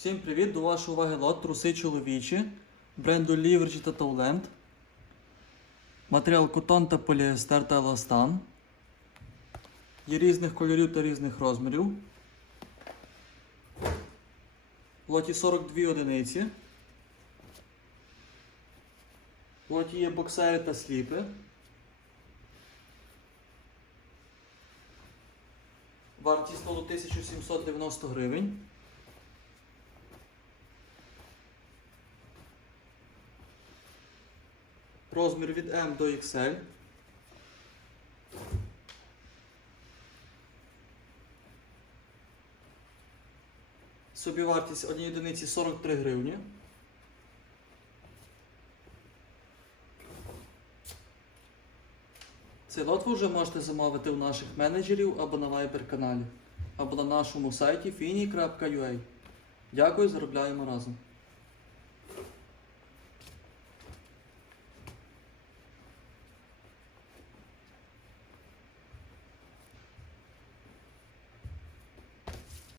Всім привіт! До вашої уваги лот труси чоловічі бренду Leverage та Towland. Матеріал котон та поліестер та еластан. Є різних кольорів та різних розмірів. В лоті 42 одиниці. В лоті є боксери та сліпи. Вартість лоту 1790 гривень. Розмір від M до XL. Собівартість однієї одиниці 43 гривні. Цей лот ви вже можете замовити у наших менеджерів або на Viber каналі, або на нашому сайті fini.ua. Дякую, заробляємо разом.